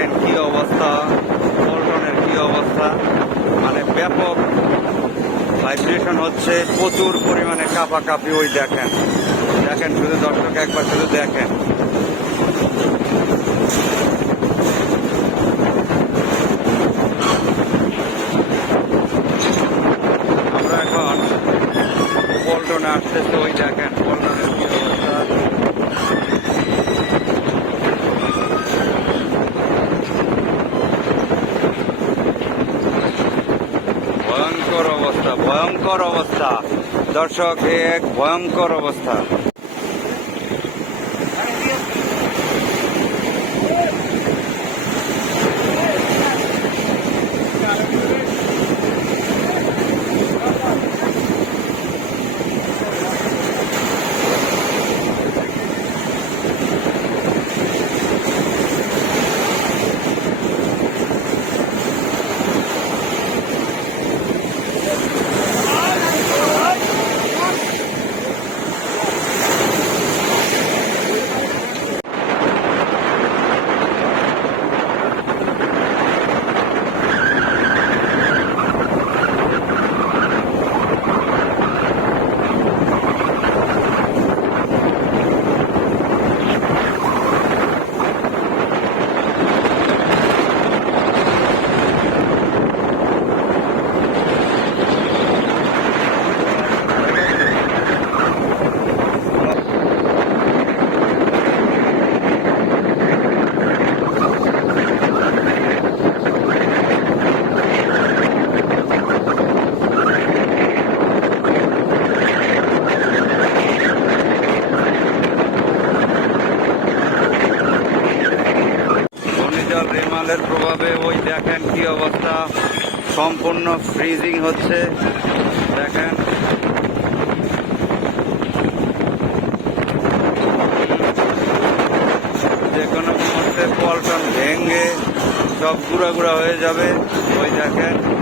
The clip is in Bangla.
দেখেন কি অবস্থা? পল্টনের কি অবস্থা? মানে ব্যাপক ভাইব্রেশন হচ্ছে, প্রচুর পরিমাণে কাঁপি ওই দেখেন। দেখেন শুধু দর্শক, একবার শুধু দেখেন। আমরা এখন পল্টনে আসতেছে, ওই দেখেন। ভয়ঙ্কর অবস্থা। দর্শক এক ভয়ঙ্কর অবস্থা। ঘূর্ণিঝড় রেমালের প্রভাবে ওই দেখেন কি অবস্থা। সম্পূর্ণ ফ্রিজিং হচ্ছে। দেখেন। যে কোনো মুহূর্তে পল্টন ভেঙে সব গুঁড়া গুঁড়া হয়ে যাবে। ওই দেখেন।